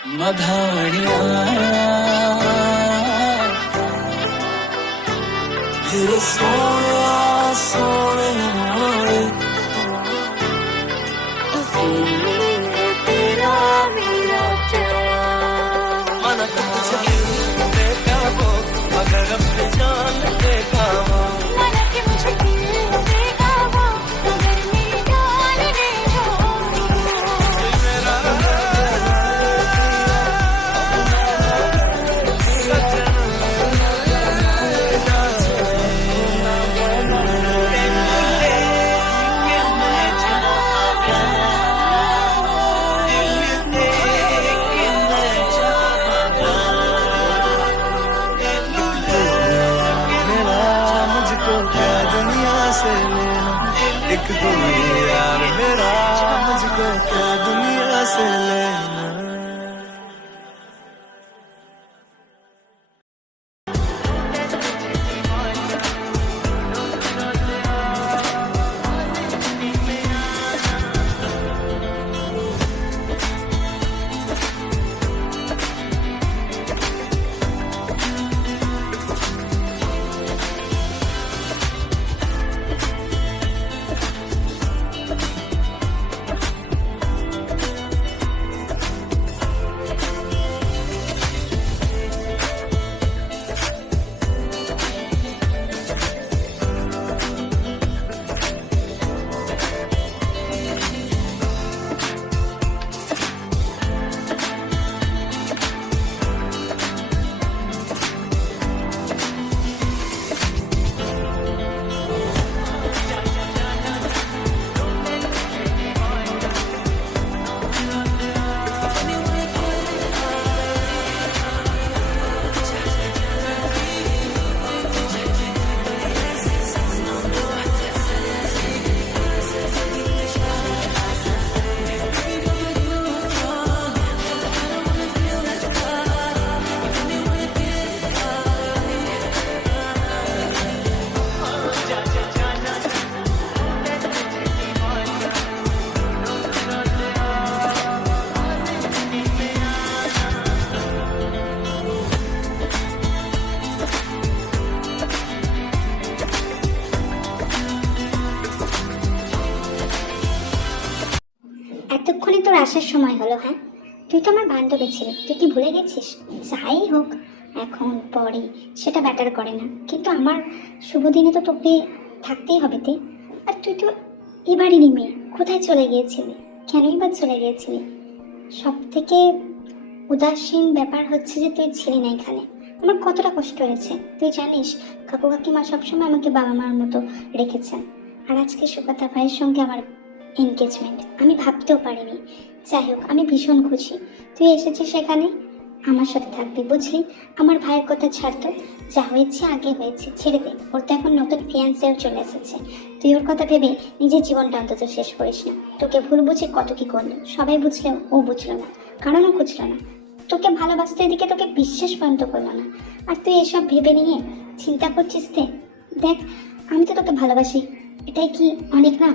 मधानिया फिर सोने सोने तेरा मेरा मन तुझे देखा वो अगर अपने जान देखा वो मन के मुझे देखा वो अगर मेरी जान देखा एक दुनिया यार मेरा मुझको क्या दुनिया से लेना। এতক্ষণে তোর আসার সময় হলো? হ্যাঁ, তুই তো আমার বান্ধবী ছিলি, তুই কি ভুলে গেছিস? যাই হোক এখন পরে সেটা ব্যাটার করে না, কিন্তু আমার শুভ দিনে তো তোকে থাকতেই হবে। আর তুই তো এবারেরই মেয়ে, কোথায় চলে গিয়েছিলি? কেনই বা চলে গিয়েছিলি? সব থেকে উদাসীন ব্যাপার হচ্ছে যে তুই ছিলি না এখানে। আমার কতটা কষ্ট হয়েছে তুই জানিস। কাকু কাকিমা সবসময় আমাকে বাবা মার মতো রেখেছেন, আর আজকে সুকাতা ভাইয়ের সঙ্গে আমার এনগেজমেন্ট, আমি ভাবতেও পারিনি। যাই হোক আমি ভীষণ খুশি তুই এসেছিস সেখানে, আমার সাথে থাকবি, বুঝলি? আমার ভাইয়ের কথা ছাড়তো, যা হয়েছে আগে হয়েছে, ছেড়ে দে। ওর তো এখন নতুন ফিয়ান্সেও চলে এসেছে, তুই ওর কথা ভেবে নিজের জীবনটা অন্তত শেষ করিস না। তোকে ভুল বুঝে কত কি করলো, সবাই বুঝলেও ও বুঝলো না, কারণও খুঁজলো না। তোকে ভালোবাসতে এদিকে তোকে বিশ্বাস পর্যন্ত করলো না, আর তুই এসব ভেবে নিয়ে চিন্তা করছিস। দেখ আমি তো তোকে ভালোবাসি, এটাই কি অনেক না?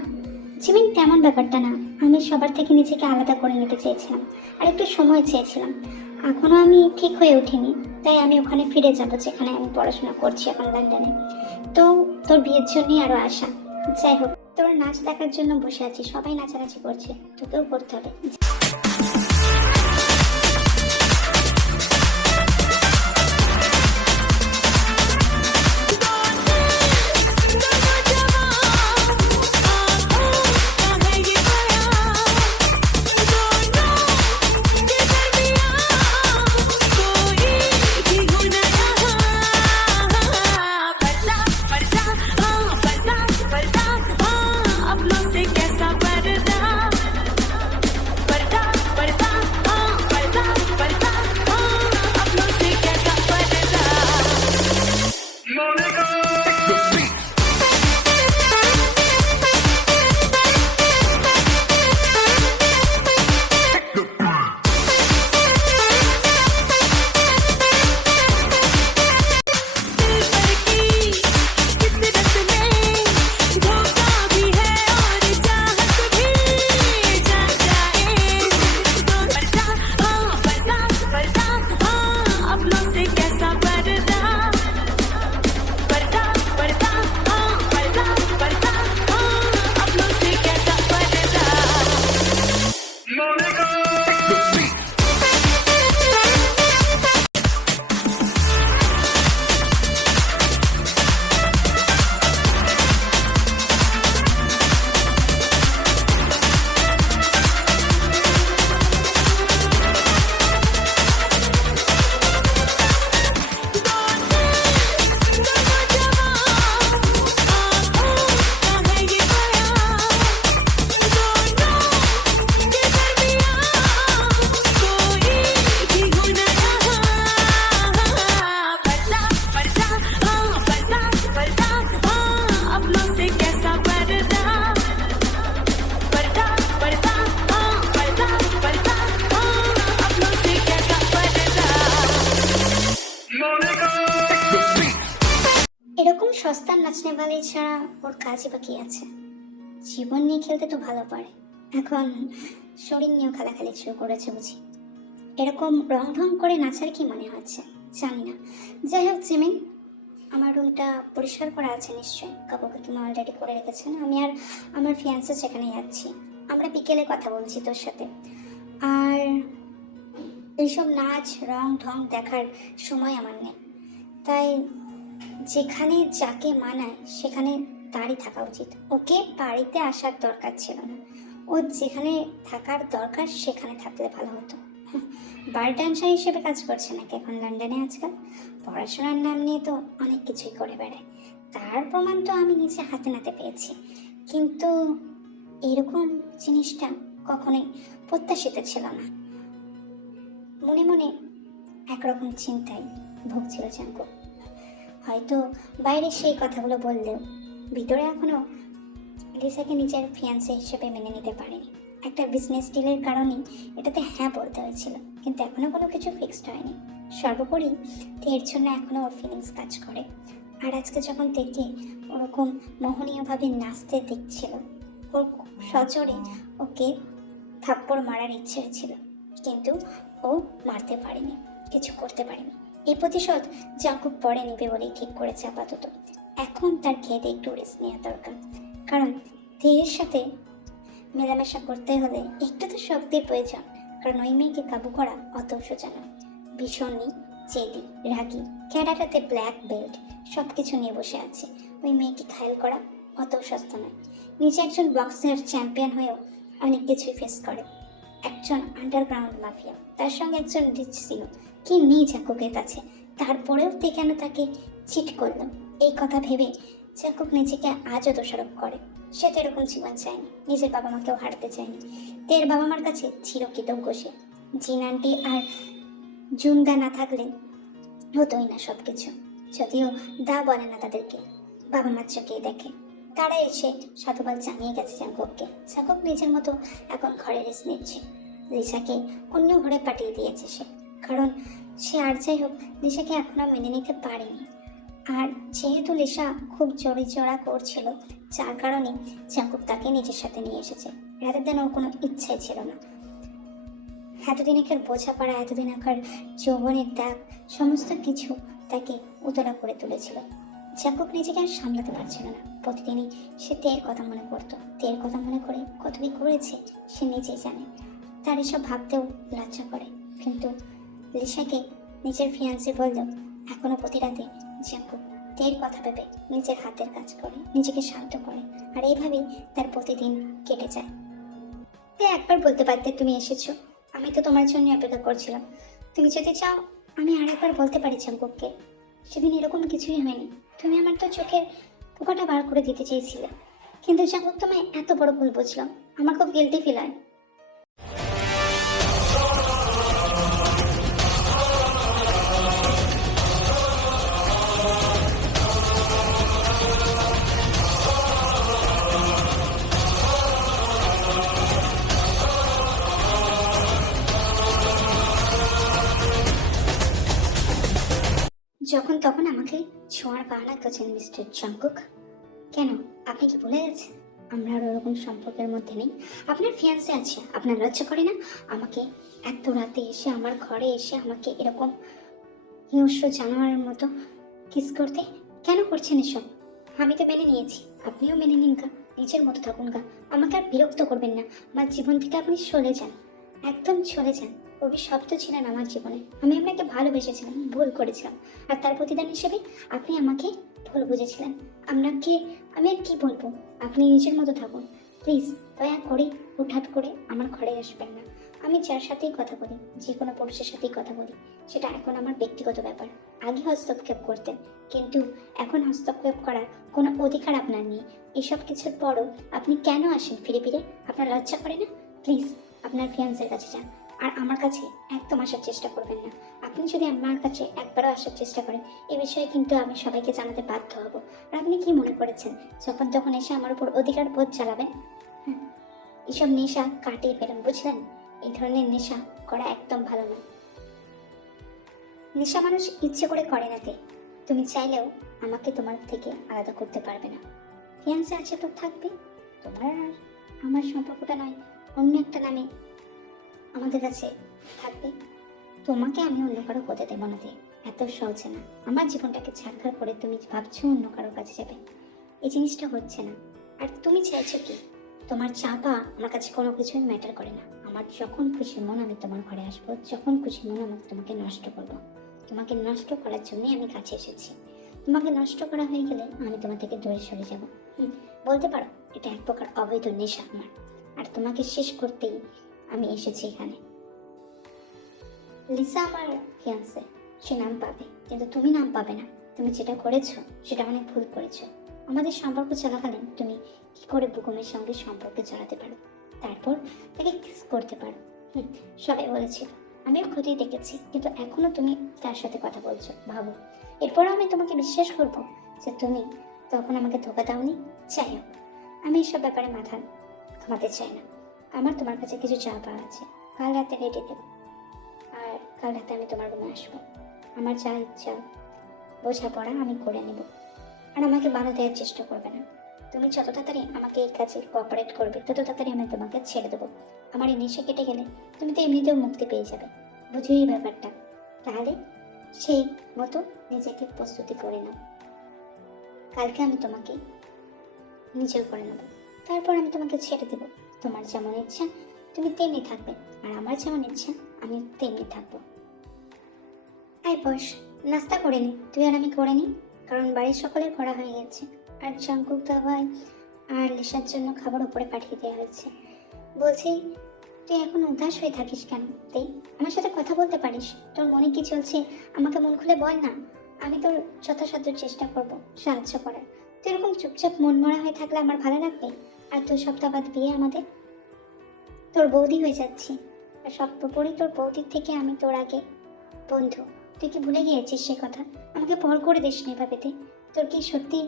জিমিন তেমন ব্যাপারটা না, আমি সবার থেকে নিজেকে আলাদা করে নিতে চেয়েছিলাম, আর একটু সময় চেয়েছিলাম। এখনও আমি ঠিক হয়ে উঠিনি, তাই আমি ওখানে ফিরে যাব যেখানে আমি পড়াশোনা করছি এখন লন্ডনে। তো তোর বিয়ের জন্যই আরও আশা। যাই হোক তোর নাচ দেখার জন্য বসে আছি, সবাই নাচানাচি করছে, তোকেও করতে হবে। সস্তার নাচনে বালি ছাড়া ওর কাজই বা কি আছে? জীবন নিয়ে খেলতে তো ভালো পারে, এখন শরীর নিয়েও খেলাখেলি শুরু করেছে বুঝি। এরকম রং ঢং করে নাচার কি মনে হচ্ছে জানি না। যাই হোক জিমিন, আমার রুমটা পরিষ্কার করা আছে নিশ্চয়ই, কাপড় তুমি অলরেডি করে রেখেছেন। আমি আর আমার ফিয়ান্সে সেখানে যাচ্ছি, আমরা বিকেলে কথা বলছি তোর সাথে। আর এইসব নাচ রং ঢং দেখার সময় আমার নেই, তাই যেখানে যাকে মানায় সেখানে তারই থাকা উচিত। ওকে বাড়িতে আসার দরকার ছিল না, ও যেখানে থাকার দরকার সেখানে থাকলে ভালো হতো। বার ডান্সার হিসেবে কাজ করছে নাকি এখন লন্ডনে আজকাল? পড়াশোনার নাম নিয়ে তো অনেক কিছুই করে বেড়ায়, তার প্রমাণ তো আমি নিজে হাতে নাতে পেয়েছি। কিন্তু এরকম জিনিসটা কখনোই প্রত্যাশিত ছিল না। মনে মনে একরকম চিন্তায় ভুগছিল জাঙ্কু। হয়তো বাইরে সেই কথাগুলো বললেও ভিতরে এখনো লিসাকে নিজের ফিয়ান্সে হিসেবে মেনে নিতে পারেনি। একটা বিজনেস ডিলের কারণেই এটাতে হ্যাঁ বলতে হয়েছিল, কিন্তু এখনো কোনো কিছু ফিক্সড হয়নি। সর্বোপরি এর জন্য এখনো ওর ফিলিংস কাজ করে। আর আজকে যখন তেকে ওরকম মোহনীয়ভাবে নাচতে দেখছিল, ওর সজোরে ওকে থাপ্পড় মারার ইচ্ছে হয়েছিল, কিন্তু ও মারতে পারেনি, কিছু করতে পারেনি। এই প্রতিশোধ জাঙ্কুক পরে নেবে বলেই ঠিক করেছে আপাতত। এখন তার খেতে একটু রেস্ট নেওয়া দরকার, কারণ ধীরের সাথে মেলামেশা করতে হলে একটু তো শক্তির প্রয়োজন। কারণ ওই মেয়েকে কাবু করা অত সোজা নয়। ভীষণই জেদি, রাগী, ক্যারাটাতে ব্ল্যাক বেল্ট, সব কিছু নিয়ে বসে আছে। ওই মেয়েকে ঘায়েল করা অত সস্তা নয়। নিজে একজন বক্সার চ্যাম্পিয়ন হয়েও অনেক কিছুই ফেস করে, একজন আন্ডারগ্রাউন্ড মাফিয়া, তার সঙ্গে একজন রিচ ছিল। কি নেই জাঙ্কুকের কাছে, তারপরেও তে কেন তাকে চিট করলো এই কথা ভেবে জাঙ্কুক নিজেকে আজও দোষারোপ করে। সে তো এরকম জীবন চায়নি, নিজের বাবা মাকেও হারাতে চায়নি। তের বাবা মার কাছে চিরকৃতজ্ঞ সে। জিন আন্টি আর জুনদা না থাকলে হতোই না সব কিছু। যদিও দা বলে না তাদেরকে, বাবা মার চোখেই দেখে। তারা এসে সাধুবাদ জানিয়ে গেছে জাঙ্কুককে। জাঙ্কুক নিজের মতো এখন ঘরে রেস্ট নিচ্ছে। লিসাকে অন্য ঘরে পাঠিয়ে দিয়েছে সে, কারণ সে আর যাই হোক লিসাকে এখনো মেনে নিতে পারেনি। আর যেহেতু লিসা খুব জোরা করছিল, যার কারণে জাঙ্কুক তাকে নিজের সাথে নিয়ে এসেছে। রাতের দিন ওর কোনো ইচ্ছাই ছিল না। এতদিনেকার বোঝাপড়া, এতদিনকার যৌবনের দাগ, সমস্ত কিছু তাকে উতলা করে তুলেছিল। জাঙ্কুক নিজেকে আর সামলাতে পারছিল না। প্রতিদিনই সে তের কথা মনে করতো। তের কথা মনে করে কত কি করেছে সে নিজেই জানে। তার এসব ভাবতেও লজ্জা করে। কিন্তু লিসাকে নিজের ফিয়ান্সি বললেও এখনো প্রতি রাতে জাঙ্কুক তের কথা ভেবে নিজের হাতের কাজ করে, নিজেকে শান্ত করে। আর এইভাবেই তার প্রতিদিন কেটে যায়। তে একবার বলতে পারতে তুমি এসেছো, আমি তো তোমার জন্য অপেক্ষা করছিলাম। তুমি যদি চাও আমি আরেকবার বলতে পারি জাঙ্কুককে, সেদিন এরকম কিছুই হয়নি। তুমি আমার তো চোখের পোকাটা বার করে দিতে চেয়েছিলে, কিন্তু জাঙ্কুক তোমায় এত বড় ভুল বুঝলাম। আমার খুব গিল্টি ফিল হয়। যখন তখন আমাকে ছোঁয়ার বাহানা করছেন মিস্টার জাঙ্কুক। কেন, আপনি কি ভুলে গেছেন আমরা আর ওরকম সম্পর্কের মধ্যে নেই? আপনার ফিয়ান্সে আছে, আপনার লজ্জা করে না আমাকে এত রাতে এসে আমার ঘরে এসে আমাকে এরকম হিংস্র জানোয়ারের মতো কিস করতে? কেন করছেন এসব? আমি তো মেনে নিয়েছি, আপনিও মেনে নিন গা, নিজের মতো থাকুন গা। আমাকে আর বিরক্ত করবেন না, আমার জীবন থেকে আপনি চলে যান, একদম চলে যান। অভিশপ্ত ছিলেন আমার জীবনে, আমি আপনাকে ভালোবেসেছিলাম, ভুল করেছিলাম, আর তার প্রতিদান হিসেবে আপনি আমাকে ভুল বুঝেছিলেন। আপনাকে আমি আর কি বলবো, আপনি নিজের মতো থাকুন প্লিজ। দয়া করে হুটহাট করে আমার ঘরে আসবেন না। আমি যার সাথেই কথা বলি, যে কোনো পুরুষের সাথেই কথা বলি, সেটা এখন আমার ব্যক্তিগত ব্যাপার। আগে হস্তক্ষেপ করতেন, কিন্তু এখন হস্তক্ষেপ করার কোনো অধিকার আপনার নেই। এসব কিছুর পরও আপনি কেন আসেন ফিরে ফিরে? আপনার লজ্জা করে না? প্লিজ আপনার ফিয়ান্সের কাছে যান, আর আমার কাছে একদম আসার চেষ্টা করবেন না। আপনি যদি আমার কাছে একবারও আসার চেষ্টা করেন, এই বিষয়ে কিন্তু আমি সবাইকে জানাতে বাধ্য হব। আর আপনি কি মনে করেছেন যখন তখন এসে আমার উপর অধিকার বোধ চালাবেন? হ্যাঁ, এসব নেশা কাটিয়ে ফেলেন, বুঝলেন? এই ধরনের নেশা করা একদম ভালো না। নেশা মানুষ ইচ্ছে করে করে না, তুমি চাইলেও আমাকে তোমার থেকে আলাদা করতে পারবে না। ফিয়ান্সে আছে তো থাকবে, তোমার আর আমার সম্পর্কটা নয় অন্য একটা নামে আমাদের কাছে থাকবে। তোমাকে আমি অন্য কারো হতে দেবো না দিয়ে, এত সহজে না। আমার জীবনটাকে ছাড়খাড় করে তুমি ভাবছো অন্য কারোর কাছে যাবে, এই জিনিসটা হচ্ছে না। আর তুমি চাইছো কি? তোমার চাপা আমার কাছে কোনো কিছুই ম্যাটার করে না। আমার যখন খুশি মন আমি তোমার ঘরে আসবো, যখন খুশি মন আমি তোমাকে নষ্ট করব। তোমাকে নষ্ট করার জন্যই আমি কাছে এসেছি। তোমাকে নষ্ট করা হয়ে গেলে আমি তোমার থেকে দূরে সরে যাব। বলতে পারো এটা এক প্রকার অবৈধ নেশা আমার। আর তোমাকে শেষ করতেই আমি এসেছি এখানে। লিসা আমার ফিয়ান্সে, সে নাম পাবে, কিন্তু তুমি নাম পাবে না। তুমি যেটা করেছো সেটা অনেক ভুল করেছো। আমাদের সম্পর্ক চলাকালীন তুমি কি করে বুকুমের সঙ্গে সম্পর্কে জড়াতে পারো, তারপর তাকে কিস করতে পারো। সবাই বলেছিল, আমিও ক্ষতি দেখেছি, কিন্তু এখনো তুমি তার সাথে কথা বলছো। ভাবো, এরপর আমি তোমাকে বিশ্বাস করবো যে তুমি তখন আমাকে ধোকা দাওনি? যাই হোক, আমি এসব ব্যাপারে মাথা ঘামাতে চাই না। আমার তোমার কাছে কিছু চাওয়া আছে, কাল রাতে রেডি দেবো। আর কাল রাতে আমি তোমার রুমে আসবো। আমার যা ইচ্ছা বোঝাপড়া আমি করে নেব, আর আমাকে বাধা দেওয়ার চেষ্টা করবে না। তুমি যত তাড়াতাড়ি আমাকে এই কাজে কোঅপারেট করবে, তত তাড়াতাড়ি আমি তোমাকে ছেড়ে দেবো। আমার এই নেশা কেটে গেলে তুমি তো এমনিতেও মুক্তি পেয়ে যাবে। বুঝি এই ব্যাপারটা? তাহলে সেই মতো নিজেকে প্রস্তুতি করে নাও। কালকে আমি তোমাকে নিজেও করে নেব, তারপর আমি তোমাকে ছেড়ে দেবো। তোমার যেমন ইচ্ছা তুমি তেমনি থাকবে, আর আমার যেমন ইচ্ছা আমি তেমনি থাকবো। আয় বস, নাস্তা করে নি, তুই আর আমি করে নি, কারণ বাড়ির সকলের করা হয়ে গেছে। আর জঙ্কুক দাওয়াই আর লিসার জন্য খাবার উপরে পাঠিয়ে দেওয়া হয়েছে। বলছি, তুই এখন উদাস হয়ে থাকিস কেন? তুই আমার সাথে কথা বলতে পারিস, তোর মনে কি চলছে আমাকে মন খুলে বল না। আমি তোর যথাসাধ্য চেষ্টা করব সাহায্য করার। তুই এরকম চুপচাপ মন মরা হয়ে থাকলে আমার ভালো লাগবে? আর 2 সপ্তাহ বাদ বিয়ে আমাদের, তোর বৌদি হয়ে যাচ্ছি। আর সর্বোপরি তোর বৌদির থেকে আমি তোর আগে বন্ধু। তুই কি ভুলে গিয়েছিস সে কথা? আমাকে পর করে দিস না এভাবেতে। তোর কি সত্যি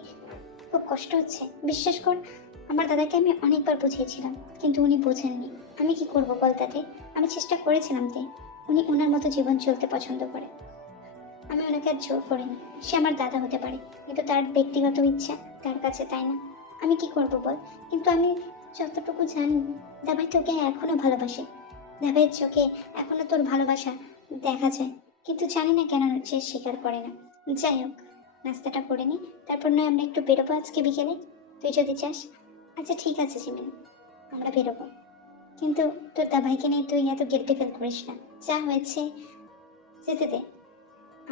খুব কষ্ট হচ্ছে? বিশ্বাস কর, আমার দাদাকে আমি অনেকবার বুঝিয়েছিলাম, কিন্তু উনি বোঝেননি। আমি কি করবো বল তাতে? আমি চেষ্টা করেছিলাম তে, উনি ওনার মতো জীবন চলতে পছন্দ করে। আমি ওনাকে আর জোর করিনি। সে আমার দাদা হতে পারে, কিন্তু তার ব্যক্তিগত ইচ্ছা তার কাছে, তাই না? আমি কি করব বল? কিন্তু আমি যতটুকু জানি, দাবাই তোকে এখনো ভালোবাসে। দাবাইয়ের চোখে এখনো তোর ভালোবাসা দেখা যায়, কিন্তু জানি না কেন সে স্বীকার করে না। যাই হোক, নাস্তাটা করে নি, তারপর নয় আমরা একটু বেরোবো আজকে বিকেলে, তুই যদি চাস। আচ্ছা ঠিক আছে জিমিন, আমরা বেরোবো, কিন্তু তোর দাবাইকে নিয়ে তুই এত গিল্টি ফিল করিস না। যা হয়েছে যেতে দে।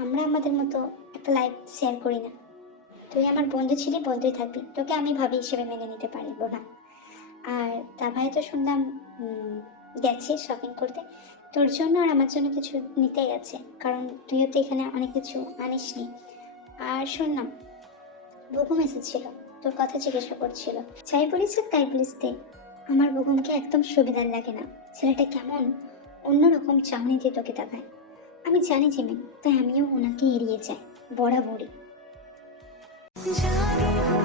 আমরা আমাদের মতো একটা লাইফ শেয়ার করি না। তুই আমার বন্ধু ছিলি, বন্ধুই থাকবি, তোকে আমি ভাবি হিসেবে মেনে নিতে পারবো না। আর তা ভাই তো শুনলাম গেছে শপিং করতে, তোর জন্য আর আমার জন্য কিছু নিতে গেছে, কারণ তুইও তো এখানে অনেক কিছু আনিসনি। আর শুনলাম বুকুম এসেছিল, তোর কথা জিজ্ঞাসা করছিল। যাই বলিস তাই বলিস দে, আমার বুকুমকে একদম সুবিধার লাগে না। ছেলেটা কেমন অন্যরকম চাউনি দিয়ে তোকে তাকায়। আমি জানি জিমিন, তাই আমিও ওনাকে এড়িয়ে যাই বরাবরই। जागी हो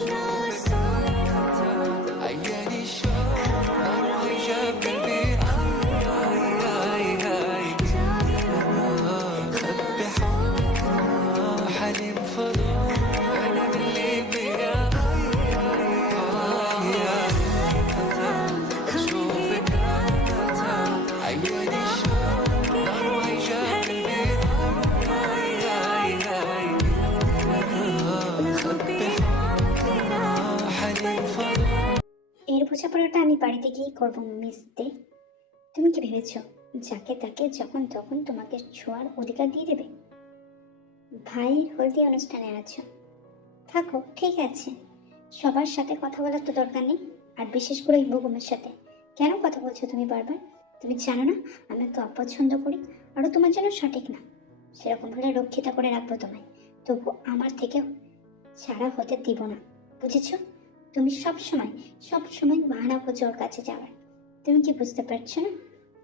ना सोई हो عياني الشوق روح جاب قلبي جاي خبي حلم فضول انا اللي بيا اشوفك عياني الشوق روح جاب قلبي এর বোঝাপড়াটা আমি বাড়িতে গিয়ে করবো মিস দে। তুমি কি ভেবেছো যাকে তাকে যখন তখন তোমাকে ছোঁয়ার অধিকার দিয়ে দেবে? ভাইয়ের হলদি অনুষ্ঠানে আছো, থাকো, ঠিক আছে। সবার সাথে কথা বলার তো দরকার নেই, আর বিশেষ করে এই বগুমের সাথে কেন কথা বলছো তুমি বারবার? তুমি জানো না আমি তো অপছন্দ করি, আরও তোমার জন্য সঠিক না। সেরকম হলে রক্ষিতা করে রাখবো তোমায়, তবু আমার থেকেও ছাড়া হতে দিব না, বুঝেছো? তুমি সব সময় বাহানা খোঁজো ওর কাছে যাওয়ার। তুমি কি বুঝতে পারছো না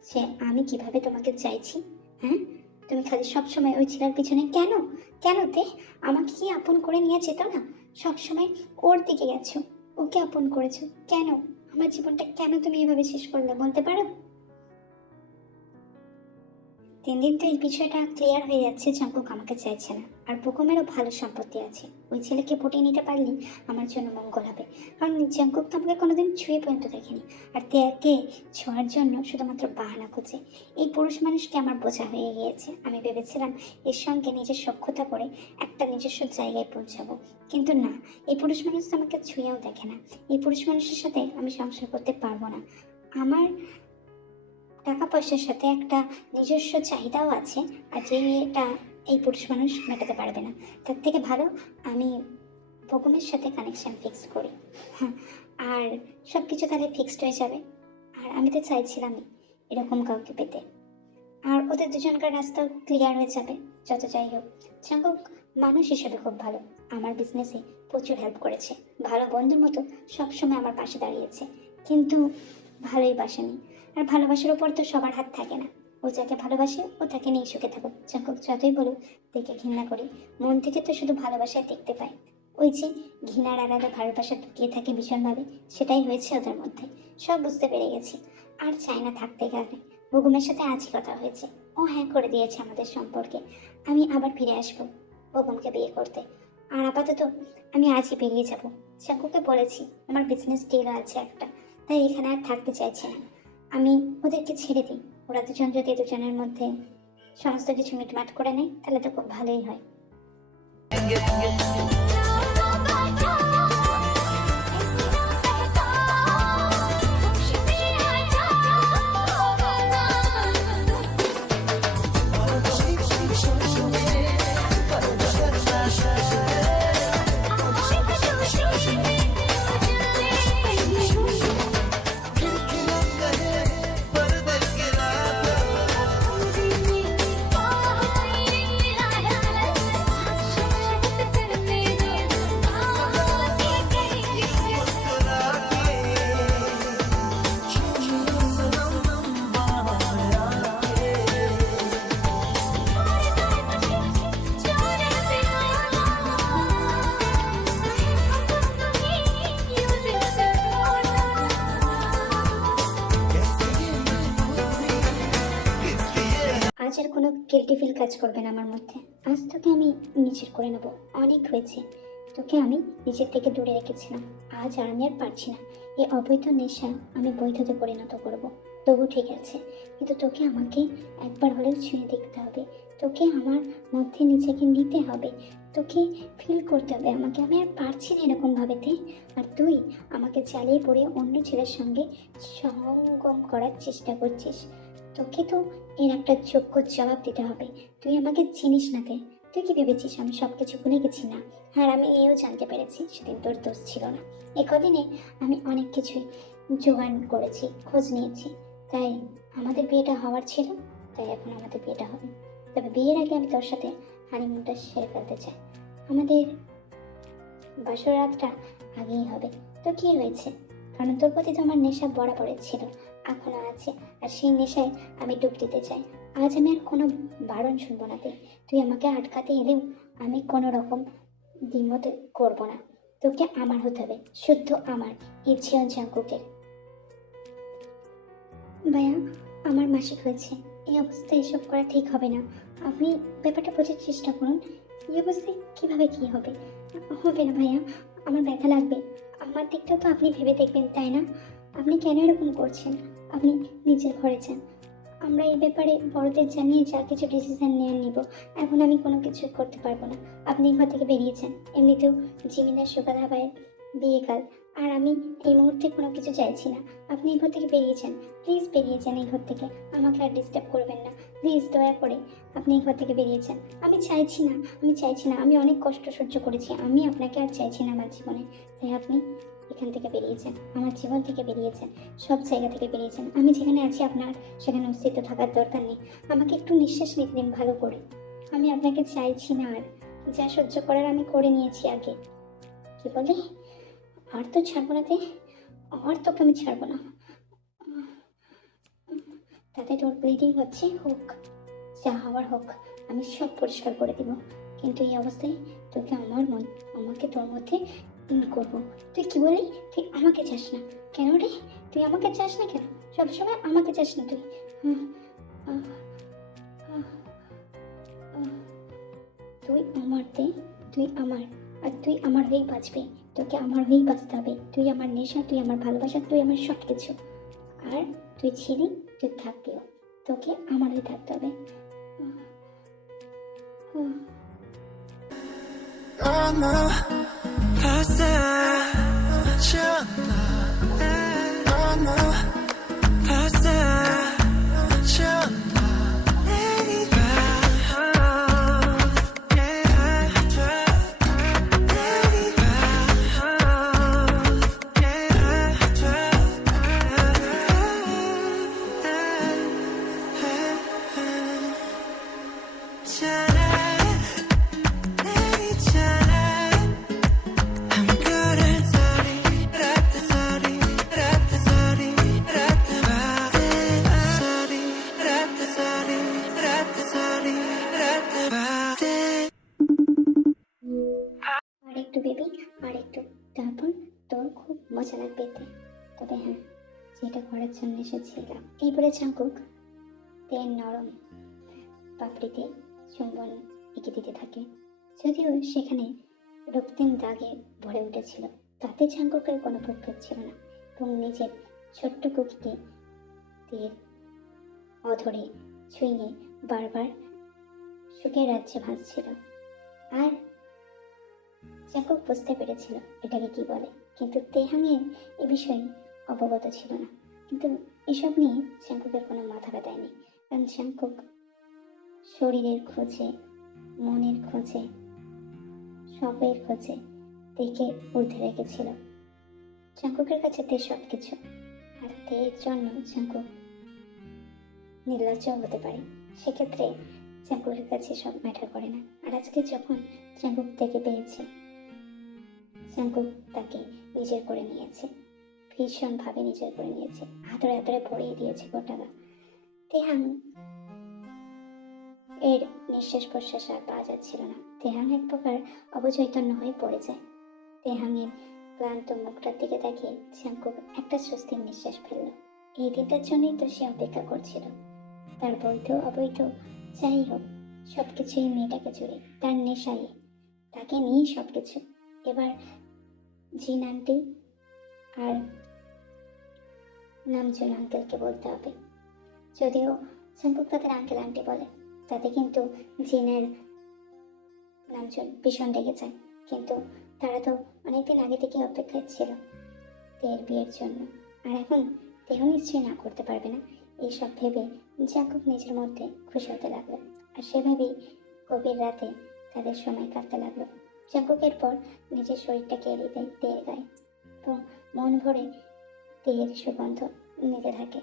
যে আমি কিভাবে তোমাকে চাইছি? হ্যাঁ, তুমি খালি সব সময় ওই ছেলের পিছনে কেন কেন তে? আমাকে কি আপন করে নিয়ে যেত না? সব সময় ওর দিকে গেছো, ওকে আপন করেছো কেন? আমার জীবনটা কেন তুমি এভাবে শেষ করলে বলতে পারো? দিন দিন তো এই বিষয়টা ক্লিয়ার হয়ে যাচ্ছে, জাঙ্কুক আমাকে চাইছে না। আর বুকুমেরও ভালো সম্পত্তি আছে, ওই ছেলেকে পটিয়ে নিতে পারলেই আমার জন্য মঙ্গল হবে। কারণ জাঙ্কুক তো আমাকে কোনোদিন ছুঁয়ে পর্যন্ত দেখেনি, আর তেয়াকে ছোঁয়ার জন্য শুধুমাত্র বাহানা খুঁজে। এই পুরুষ মানুষকে আমার বোঝা হয়ে গিয়েছে। আমি ভেবেছিলাম এর সঙ্গে নিজের সখ্যতা করে একটা নিজস্ব জায়গায় পৌঁছাবো, কিন্তু না, এই পুরুষ মানুষ তো আমাকে ছুঁয়েও দেখে না। এই পুরুষ মানুষের সাথে আমি সংসার করতে পারবো না। আমার টাকা পয়সার সাথে একটা নিজস্ব চাহিদাও আছে, আর যেটা এই পুরুষ মানুষ মেটাতে পারবে না। তার থেকে ভালো আমি বকুমের সাথে কানেকশন ফিক্স করি। হ্যাঁ, আর সব কিছু তাহলে ফিক্সড হয়ে যাবে। আর আমি তো চাইছিলামই এরকম কাউকে পেতে, আর ওদের দুজনকার রাস্তাও ক্লিয়ার হয়ে যাবে। যত যাই হোক, জাঙ্কুক মানুষ হিসেবে খুব ভালো, আমার বিজনেসে প্রচুর হেল্প করেছে, ভালো বন্ধুর মতো সবসময় আমার পাশে দাঁড়িয়েছে। কিন্তু ভালোই বাসেনি, আর ভালোবাসার ওপর তো সবার হাত থাকে না। ও যাকে ভালোবাসে ও তাকে নিয়ে সুখে থাকুক। জাঙ্কুক যতই বলুক দেখে ঘৃণা করি, মন থেকে তো শুধু ভালোবাসায় দেখতে পাই। ওই যে ঘৃণার আড়ালে ভালোবাসা লুকিয়ে থাকে ভীষণভাবে, সেটাই হয়েছে ওদের মধ্যে। সব বুঝতে পেরে গেছি, আর চাই না থাকতে গেলে। বুগুমের সাথে আজই কথা হয়েছে, ও হ্যাঁ করে দিয়েছে আমাদের সম্পর্কে। আমি আবার ফিরে আসবো বুগুমকে বিয়ে করতে। আর আপাতত আমি আজই বেরিয়ে যাব। জাঙ্কুকে বলেছি আমার বিজনেস ডিলও আছে একটা, তাই এখানে আর থাকতে চাইছি না। আমি ওদেরকে ছেড়ে দিই, ওরা দুজন যদি দুজনের মধ্যে সমস্ত কিছু মিটমাট করে নেয় তাহলে তো খুব ভালোই হয়। আজ আর কোনো গিল্টি ফিল কাজ করবে না আমার মধ্যে। আজ তোকে আমি নিজের করে নেবো, অনেক হয়েছে। তোকে আমি নিজের থেকে দূরে রেখেছিলাম, আজ আর আমি আর পারছি না। এই অবৈধ নেশা আমি বৈধতে পরিণত করব। তবু ঠিক আছে, কিন্তু তোকে আমাকে একবার হলেও ছুঁয়ে দেখতে হবে। তোকে আমার মধ্যে নিজেকে নিতে হবে, তোকে ফিল করতে হবে আমাকে। আমি আর পারছি না এরকম ভাবেতে। আর তুই আমাকে চালিয়ে পড়ে অন্য ছেলের সঙ্গে সঙ্গম করার চেষ্টা করছিস। তোকে তো এর একটা যোগ্য জবাব দিতে হবে। তুই আমাকে চিনিস না তে, তুই কি ভেবেছিস আমি সব কিছু ভুলে গেছি? না, আর আমি এও জানতে পেরেছি সেদিন তোর দোষ ছিল না। এ কদিনে আমি অনেক কিছুই জোগাড় করেছি, খোঁজ নিয়েছি। তাই আমাদের বিয়েটা হওয়ার ছিল, তাই এখন আমাদের বিয়েটা হবে। তবে বিয়ের আগে আমি তোর সাথে হানিমুনটা সেরে ফেলতে চাই। আমাদের বাসর রাতটা আগেই হবে। তো কি হয়েছে? কারণ তোর প্রতি তো আমার নেশা বরাবরের ছিল, এখনো আছে, আর সেই নেশায় আমি ডুব দিতে চাই। আজ আমি আর কোনো বারণ শুনবো না। তুই আমাকে আটকাতে এলেও আমি কোনো রকম দ্বিমত করবো না। তোকে আমার হতে হবে, শুদ্ধ আমার, ইচ্ছেও জাঙ্কুকের। ভাইয়া, আমার মাসিক হয়েছে, এই অবস্থায় এসব করা ঠিক হবে না। আপনি ব্যাপারটা বোঝার চেষ্টা করুন। এই অবস্থায় কীভাবে কী হবে? হবে না ভাইয়া, আমার ব্যথা লাগবে। আমার দিকটাও তো আপনি ভেবে দেখবেন, তাই না? আপনি কেন এরকম করছেন? আপনি নিজের ঘরে যান, আমরা এই ব্যাপারে বড়দের জানিয়ে যা কিছু ডিসিশন নিব। এখন আমি কোনো কিছু করতে পারবো না। আপনি ঘর থেকে বেরিয়েছেন, এমনিতেও জিমিনার সুগাধা ভাইয়ের বিয়ে কাল, আর আমি এই মুহূর্তে কোনো কিছু চাইছি না। আপনি এই ঘর থেকে বেরিয়েছেন, প্লিজ বেরিয়ে যান এই ঘর থেকে। আমাকে আর ডিস্টার্ব করবেন না, প্লিজ, দয়া করে আপনি এই ঘর থেকে বেরিয়েছেন। আমি চাইছি না, আমি চাইছি না, আমি অনেক কষ্ট সহ্য করেছি, আমি আপনাকে আর চাইছি না আমার জীবনে। তাই আপনি এখান থেকে বেরিয়েছেন, আমার জীবন থেকে বেরিয়েছেন, সব জায়গা থেকে বেরিয়েছেন। আমি যেখানে আছি আপনার সেখানে অস্তিত্ব থাকার দরকার নেই। আমাকে একটু নিঃশ্বাস নিতে দিন ভালো করে। আমি আপনাকে চাইছি না আর, যা সহ্য করার আমি করে নিয়েছি আগে। কি বলে? আর তো ছাড়বো না, আর তোকে আমি ছাড়বো না। তাতে তোর ব্লিডিং হচ্ছে, হোক, যা হওয়ার হোক, আমি সব পরিষ্কার করে দিব। কিন্তু এই অবস্থায় তোকে আমাকে তোর মধ্যে করবো। তুই কি বলি? তুই আমাকে চাস না কেন রে? তুই আমাকে চাস না কেন? সবসময় আমাকে চাস না তুই? রাতে তুই আমার, আর তুই আমার হয়েই বাঁচবি, তোকে আমার হয়েই বাঁচতে হবে। তুই আমার নেশা, তুই আমার ভালোবাসা, তুই আমার সব কিছু। আর তুই ছিলি, তুই থাকবিও, তোকে আমার হয়ে থাকতে হবে। 너무 발사잖아 너무 발사잖아 내리가 আর একটু বেবি, আর একটু, তারপর তোর খুব মজা লাগবে এতে। তবে হ্যাঁ, যেটা করার জন্য এসেছিলাম। এই বলে চাঙ্কুক তেল নরম পাপড়িতে চুম্বন এঁকে দিতে থাকে। যদিও সেখানে রক্তিম দাগে ভরে উঠেছিল, তাতে চাঙ্কুকের কোনো প্রক্ষেপ ছিল না, এবং নিজের ছোট্ট কুকিকে তেল অধরে ছুঁয়ে বারবার সুখের রাজ্যে ভাসছিল। আর চাঙ্কুক বুঝতে পেরেছিল এটাকে কি বলে, কিন্তু তেহাংয়ের এ বিষয়ে অবগত ছিল না। কিন্তু এসব নিয়ে চাঙ্কুকের কোনো মাথা ব্যথা নেই, কারণ চাঙ্কুক শরীরের খোঁজে, মনের খোঁজে, সবের খোঁজে তেকে ঊর্ধ্বে রেখেছিল। চাঙ্কুকের কাছে তে সব কিছু, আর তের জন্য চাঙ্কুক নির্লজ্জ হতে পারে। সেক্ষেত্রে চাঙ্কুকের কাছে সব ম্যাটার করে না। আর আজকে যখন চাঙ্কুক তেকে পেয়েছে, চাঙ্কুক তাকে নিজের করে নিয়েছে, ভীষণভাবে নিজের করে নিয়েছে, হাতড়ে হাতড়ে ভরিয়ে দিয়েছে গোটাকা। তেহাং এর নিঃশ্বাস প্রশ্বাস আর পাওয়া যাচ্ছিল না। তেহাং এক প্রকার অবচৈতন্য হয়ে পড়ে যায়। তেহাংয়ের ক্লান্ত মুখটার দিকে তাকিয়ে চাঙ্কুক একটা স্বস্তির নিঃশ্বাস ফেলল। এই দিনটার জন্যই তো সে অপেক্ষা করছিল। তার বৈধ অবৈধ যাই হোক, সবকিছুই মেয়েটাকে জুড়ে, তার নেশায়, তাকে নিয়েই সবকিছু। এবার জিন আন্টি আর নামজুন আঙ্কেলকে বলতে হবে। যদিও চাঙ্কুক তাদের আঙ্কেল আন্টি বলে, তাতে কিন্তু জিনের নামজুন ভীষণ রেগে যায়। কিন্তু তারা তো অনেকদিন আগে থেকে অপেক্ষায় ছিল তের বিয়ের জন্য, আর এখন তেহ নিশ্চয়ই না করতে পারবে না। এইসব ভেবে চাঙ্কুক নিজের মধ্যে খুশি হতে লাগলো, আর সেভাবেই গভীর রাতে তাদের সময় কাটতে লাগলো। চাঙ্কুকের পর নিজের শরীরটাকে এড়িয়ে দেয় তের গায়ে, এবং মন ভরে তের সুগন্ধ নিতে থাকে।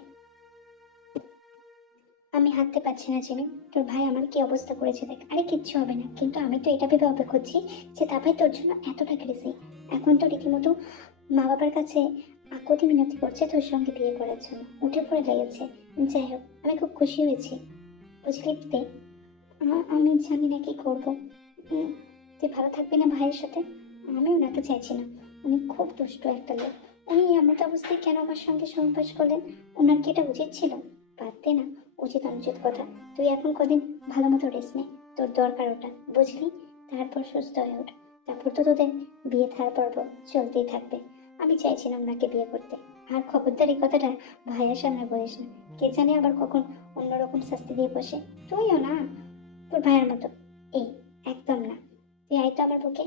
আমি হাঁটতে পারছি না জিমি, তোর ভাই আমার কি অবস্থা করেছে দেখ। আরে কিচ্ছু হবে না, কিন্তু আমি তো এটা ভেবে অপেক্ষা করছি যে তা ভাই তোর জন্য এতটা ক্রেজি, এখন তো রীতিমতো মা বাবার কাছে আকুতি মিনতি করছে তোর সঙ্গে বিয়ে করার জন্য, উঠে পড়ে লেগেছে। যাই হোক, আমি খুব খুশি হয়েছি, বুঝলি তে। আমি জানি না কি করবো। তুই ভালো থাকবি না ভাইয়ের সাথে? আমি ওনাকে চাইছি না, উনি খুব দুষ্ট একটা লোক। উনি এমন অবস্থায় কেন আমার সঙ্গে সহবাস করলেন? ওনার কি এটা উচিত ছিল? বাদ দে না উচিত অনুচিত কথা। তুই এখন কদিন ভালো মতো রেস্ট নে, তোর দরকার ওটা, বুঝলি? তারপর সুস্থ হয়ে ওঠ, তারপর তো তোদের বিয়ে থার পর্ব চলতেই থাকবে। আমি চাইছি না ওনাকে বিয়ে করতে। আর খবরদার এই কথাটা ভাইয়ের সামনে বলিস না, কে জানে আবার কখন অন্যরকম শাস্তি দিয়ে বসে। তুইও না তোর ভাইয়ের মতো। এই একদম না, তুই আয় তো আমার বুকে।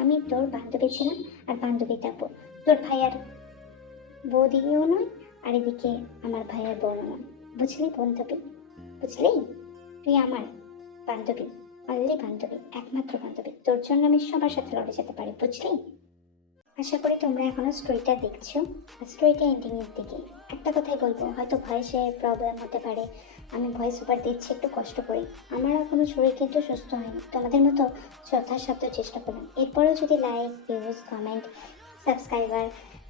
আমি তোর বান্ধবী ছিলাম আর বান্ধবী থাকবো, তোর ভাইয়ার বৌদিও নয়, আর এদিকে আমার ভাইয়ার বউও নয়, বুঝলি বান্ধবী? বুঝলি? তুই আমার বান্ধবী, অনলি বান্ধবী, একমাত্র বান্ধবী। তোর জন্য আমি সবার সাথে লড়ে যেতে পারি, বুঝলি? আশা করি তোমরা এখনো স্টোরিটা দেখছো। স্টোরিটা এন্ডিং এর দিকে একটা কথাই বলবো, হয়তো ভয়েসের প্রবলেম হতে পারে, আমি ভয়েস ওভার দিচ্ছি একটু কষ্ট করি, আমার এখনো শরীর কিন্তু সুস্থ হয়নি। তোমাদের মতো যথাসাধ্য চেষ্টা করলাম। এরপরেও যদি লাইক, ভিউজ, কমেন্ট, সাবস্ক্রাইবার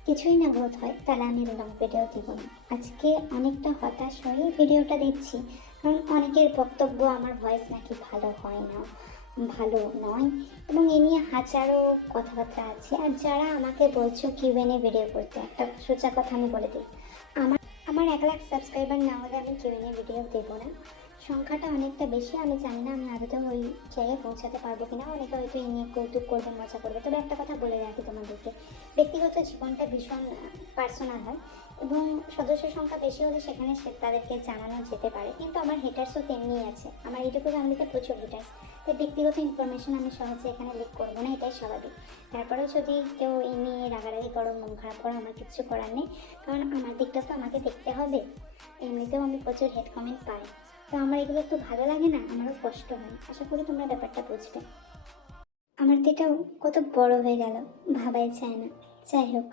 কিছুই না গ্রোথ হয়, তাহলে আমি লং ভিডিও দিব না। আজকে অনেকটা হতাশ হয়ে ভিডিওটা দিচ্ছি, কারণ অনেকের বক্তব্য আমার ভয়েস নাকি ভালো হয় না, ভালো নয়, এবং এ নিয়ে হাজারো কথাবার্তা আছে। আর যারা আমাকে বলছো কিউএনএ ভিডিও করতে, একটা সোজা কথা আমি বলে দিই, আমার 1 লাখ সাবস্ক্রাইবার না হলে আমি কিউএনএ ভিডিও দেবো না। সংখ্যাটা অনেকটা বেশি, আমি জানি না আমি আদতে ওই জায়গায় পৌঁছাতে পারবো কিনা। অনেকে হয়তো এই নিয়ে কৌতুক করবে, মজা করবে। তবে একটা কথা বলে রাখি তোমাদেরকে, ব্যক্তিগত জীবনটা ভীষণ পার্সোনাল হয়, এবং সদস্য সংখ্যা বেশি হলে সেখানে তাদেরকে জানানো যেতে পারে। কিন্তু আমার হেটার্সও তেমনিই আছে, আমার ইউটিউব ফ্যামিলিতে প্রচুর হেটার্স। তো ব্যক্তিগত ইনফরমেশন আমি সহজে এখানে লিক করবো না, এটাই স্বাভাবিক। তারপরেও যদি কেউ এই নিয়ে রাগারাগি করো, মন খারাপ করো, আমার কিচ্ছু করার নেই, কারণ আমার দিকটা তো আমাকে দেখতে হবে। এমনিতেও আমি প্রচুর হেড কমেন্ট পাই, তো আমার এগুলো একটু ভালো লাগে না, আমারও কষ্ট হয়। আশা করি তোমরা ব্যাপারটা বুঝবে। আমার তো এটাও কত বড় হয়ে গেল, ভাবাই যায় না। যাই হোক,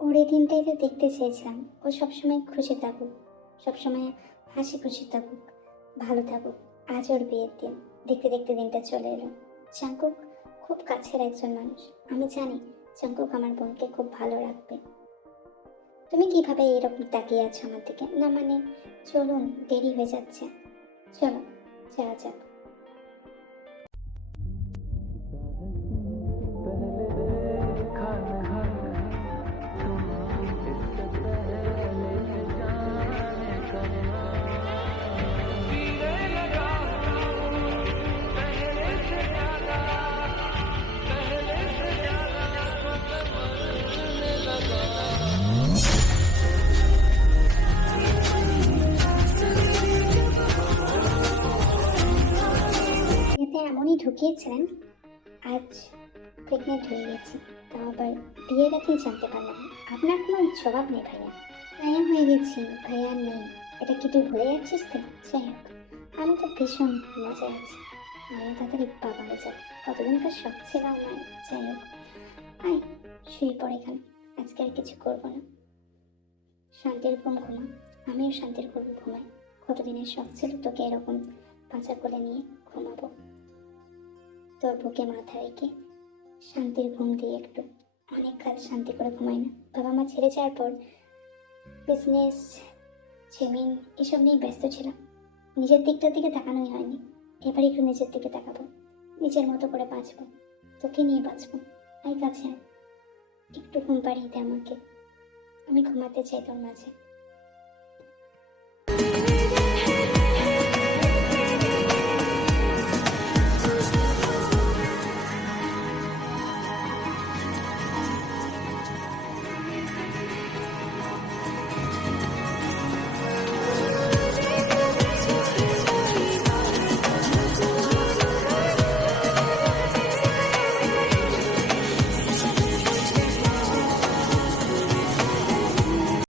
ওর এই দিনটাই তো দেখতে চেয়েছিলাম। ও সবসময় খুশি থাকুক, সবসময় হাসি খুশি থাকুক, ভালো থাকুক। আজ ওর বিয়ের দিন, দেখতে দেখতে দিনটা চলে এলো। চাঙ্কুক খুব কাছের একজন মানুষ, আমি জানি চাঙ্কুক আমার বোনকে খুব ভালো রাখবে। তুমি কিভাবে এরকম তাকিয়ে আছো আমার দিকে? না মানে, চলুন, দেরি হয়ে যাচ্ছে, চলো যাওয়া যাক। এতে এমনই ঢুকিয়েছিলেন, আজ প্রেগনেন্ট হয়ে গেছি, তাও আবার বিয়ের রাতেই জানতে পারলাম। আপনার কোনো জবাব নেই ভাইয়া। ভাইয়া হয়ে গেছি, ভাইয়া নেই, এটা কি তুই ভুলে যাচ্ছিস তো? যাই হোক, আমি তো ভীষণ মজায় আছি। আমিও তাড়াতাড়ি বাবা হয়ে যাব, কতদিনকার শখ ছিল আমার। যাই হোক, আয় শুয়ে পড়ে এখানে, আজকে আর কিছু করবো না। শান্তির ঘুম ঘুমা, আমিও শান্তির ঘুম ঘুমাই। কতদিনের শখ ছিল তোকে এরকম পাঁচা করে নিয়ে ঘুমাবো, তোর বুকে মাথা রেখে শান্তির ঘুম দিয়ে একটু। অনেক কাল শান্তি করে ঘুমাই না, বাবা মা ছেড়ে যাওয়ার পর বিজনেস, জিমিং এসব নিয়ে ব্যস্ত ছিলাম, নিজের দিকটার দিকে তাকানোই হয়নি। এবার একটু নিজের দিকে তাকাবো, নিজের মতো করে বাঁচবো, তোকে নিয়ে বাঁচবো। আয় কাছে আয়, একটু ঘুম পাড়িয়ে দে আমাকে, আমি ঘুমাতে চাই তোর মাঝে।